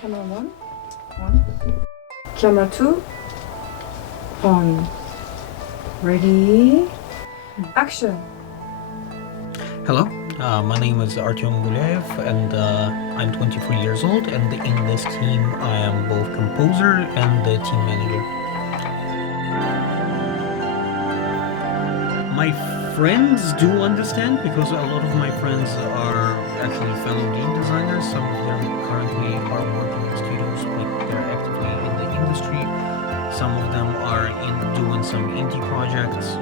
Camera 1, on. Camera 2, on. Ready? Action! Hello, my name is Artem and I'm 23 years old, and in this team I am both composer and the team manager. My friends do understand because a lot of my friends are actually fellow game designers. Some of them currently are working in studios, like they're actively in the industry. Some of them are doing some indie projects.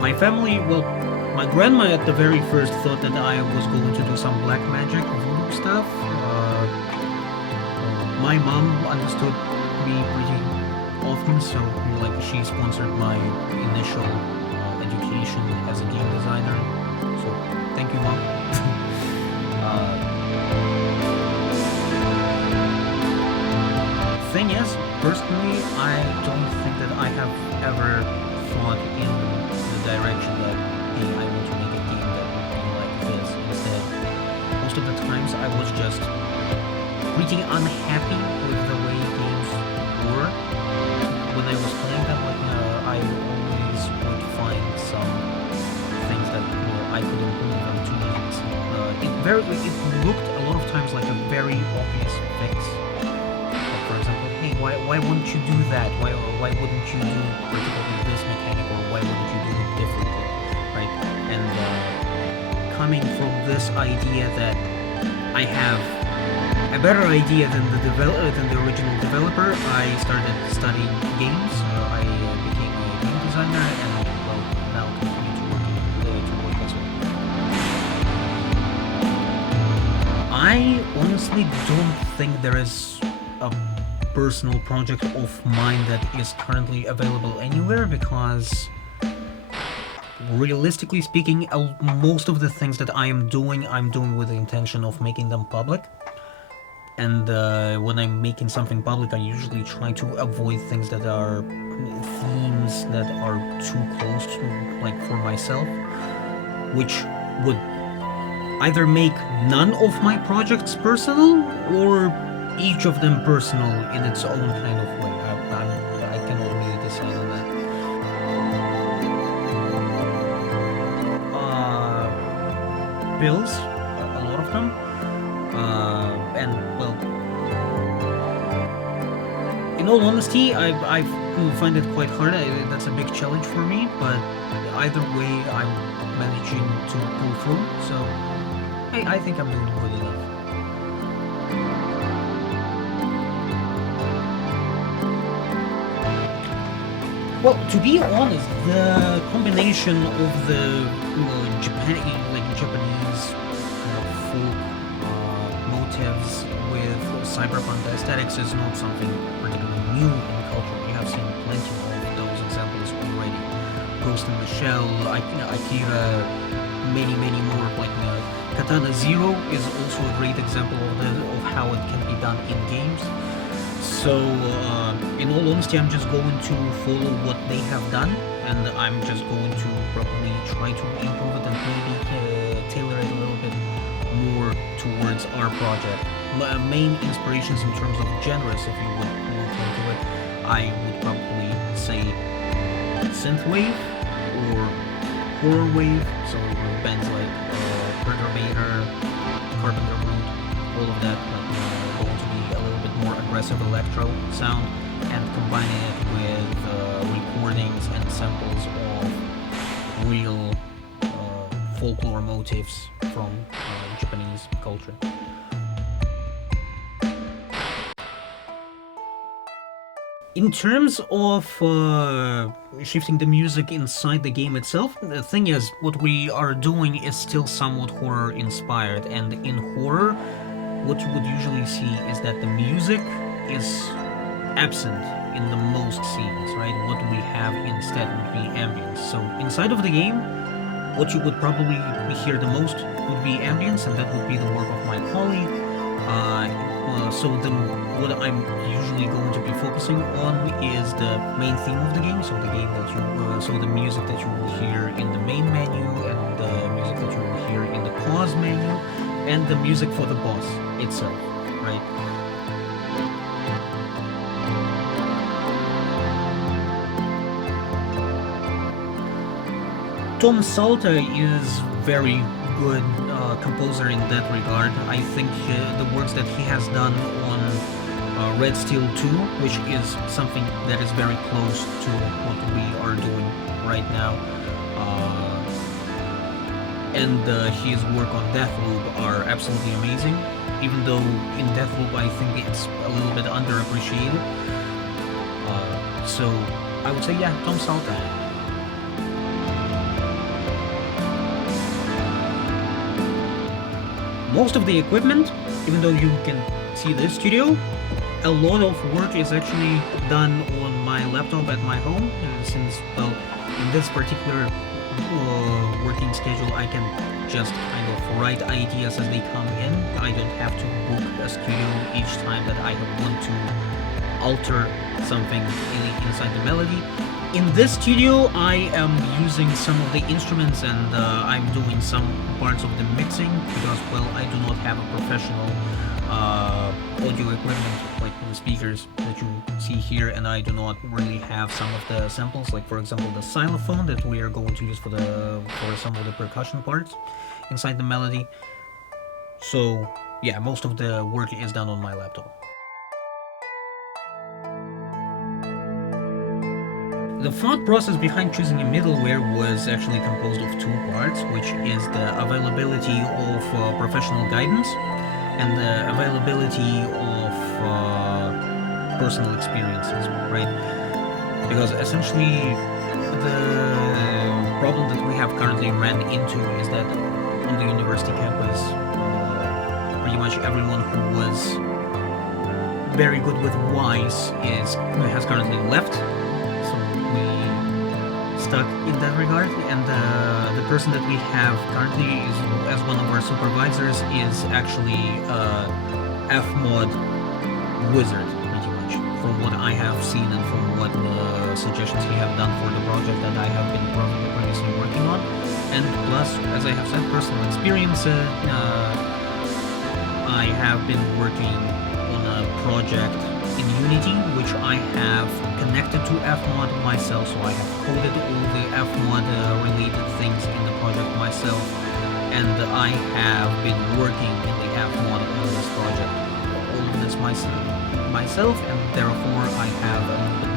My family, well, my grandma at the very first thought that I was going to do some black magic voodoo stuff. My mom understood me pretty often, so like she sponsored my initial education as a game designer. So thank you, mom. Thing is, personally, I don't think that I have ever thought in the direction that, hey, I want to make a game that would be like this. Instead, most of the times I was just pretty unhappy with the way games were. When I was playing them, like, I always would find some things that I could improve on to make it looked a lot of times like a very obvious fix. For example, hey, why wouldn't you do that? Why wouldn't you do particularly this mechanic, or why wouldn't you do it differently, right? And coming from this idea that I have a better idea than the original developer, I started studying games. I became a game designer, and well, now continue to work as well. I honestly don't think there is a personal project of mine that is currently available anywhere, because realistically speaking, most of the things that I'm doing with the intention of making them public. And when I'm making something public, I usually try to avoid things that are themes that are too close to, like, for myself, which would either make none of my projects personal, or each of them personal in its own kind of way. I cannot really decide on that. Bills, a lot of them. And, well, in all honesty, I find it quite hard. That's a big challenge for me, but either way, I'm managing to pull through, so I think I'm doing good enough. Well, to be honest, the combination of the Japanese folk motives with cyberpunk aesthetics is not something particularly new in culture. We have seen plenty of those examples already. Ghost in the Shell, Akira, many more. Like Katana Zero is also a great example of how it can be done in games. So, in all honesty, I'm just going to follow what they have done, and I'm just going to probably try to improve it and maybe tailor it a little bit more towards our project. Main inspirations in terms of genres, if you would look into it, I would probably say synthwave or horror wave. So bands like Perturbator, Carpenter Brut, all of that, going to be a little bit more aggressive electro sound, and combining it with recordings and samples of real folklore motifs from Japanese culture. In terms of shifting the music inside the game itself, the thing is, what we are doing is still somewhat horror inspired, and in horror, what you would usually see is that the music is absent in the most scenes, right? What we have instead would be ambience. So inside of the game, what you would probably hear the most would be ambience, and that would be the work of my colleague. What I'm usually going to be focusing on is the main theme of the game. So the music that you will hear in the main menu, and the music that you will hear in the pause menu, and the music for the boss itself, right? Tom Salta is very good composer in that regard. I think the works that he has done on Red Steel 2, which is something that is very close to what we are doing right now, and his work on Deathloop are absolutely amazing, even though in Deathloop I think it's a little bit underappreciated. So I would say, yeah, Tom Salta. Most of the equipment, even though you can see this studio, a lot of work is actually done on my laptop at my home, and since, well, in this particular working schedule I can just kind of write ideas as they come in. I don't have to book a studio each time that I want to alter something inside the melody. In this studio I am using some of the instruments, and I'm doing some parts of the mixing because, well, I do not have a professional audio equipment like the speakers that you see here, and I do not really have some of the samples, like for example the xylophone that we are going to use for some of the percussion parts inside the melody. So yeah, most of the work is done on my laptop. The thought process behind choosing a middleware was actually composed of two parts, which is the availability of professional guidance and the availability of personal experiences, right? Because essentially the problem that we have currently ran into is that on the university campus, pretty much everyone who was very good with whys has currently left. Stuck in that regard, and the person that we have currently is, as one of our supervisors, is actually Fmod wizard, pretty much, from what I have seen and from what suggestions he have done for the project that I have been previously working on. And plus, as I have said, personal experience, I have been working on a project in Unity, which I have connected to Fmod myself, so I have coded all the Fmod related things in the project myself, and I have been working in the Fmod on this project, all of this myself, and therefore I have a